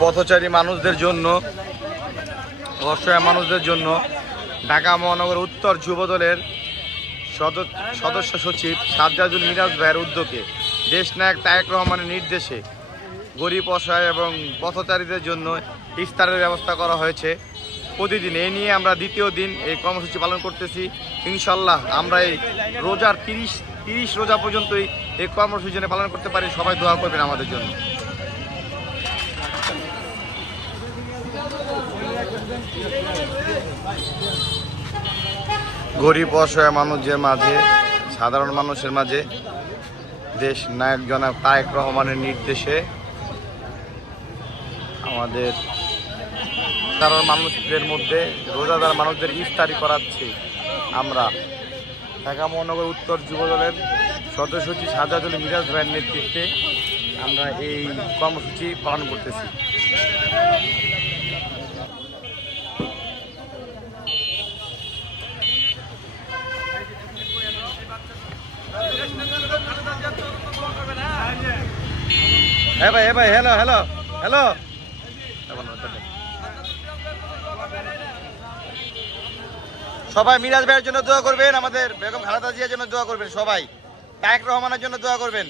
পথচারী মানুষদের জন্য, অসহায় মানুষদের জন্য ঢাকা মহানগর উত্তর যুবদলের সদস্য সচিব সাজ্জাদুল মিরাজ ভাইয়ের উদ্যোগে দেশনায়ক তারেক রহমানের নির্দেশে গরিব, অসহায় এবং পথচারীদের জন্য ইফতারের ব্যবস্থা করা হয়েছে প্রতিদিন। এই নিয়ে আমরা দ্বিতীয় দিন এই কর্মসূচি পালন করতেছি। ইনশাল্লাহ আমরা এই রোজার 30 রোজা পর্যন্তই এই কর্মসূচি পালন করতে পারি। সবাই দোয়া করবেন আমাদের জন্য। গরিব, অসহায় মানুষের মাঝে, সাধারণ মানুষের মাঝে দেশ নায়ক জনাব তারেক রহমানের নির্দেশে আমাদের সাধারণ মানুষদের মধ্যে রোজাদার মানুষদের ইফতারি করাচ্ছি। আমরা ঢাকা মহানগর উত্তর যুবদলের সদস্য সচিব সাজ্জাদুল মিরাজ ভাইয়ের নেতৃত্বে আমরা এই কর্মসূচি পালন করতেছি। হ্যাঁ ভাই, হ্যালো হ্যালো হ্যালো, সবাই মিরাজ ভাইয়ের জন্য দোয়া করবেন, আমাদের বেগম খালেদা জিয়ার জন্য দোয়া করবেন, সবাই তারেক রহমানের জন্য দোয়া করবেন।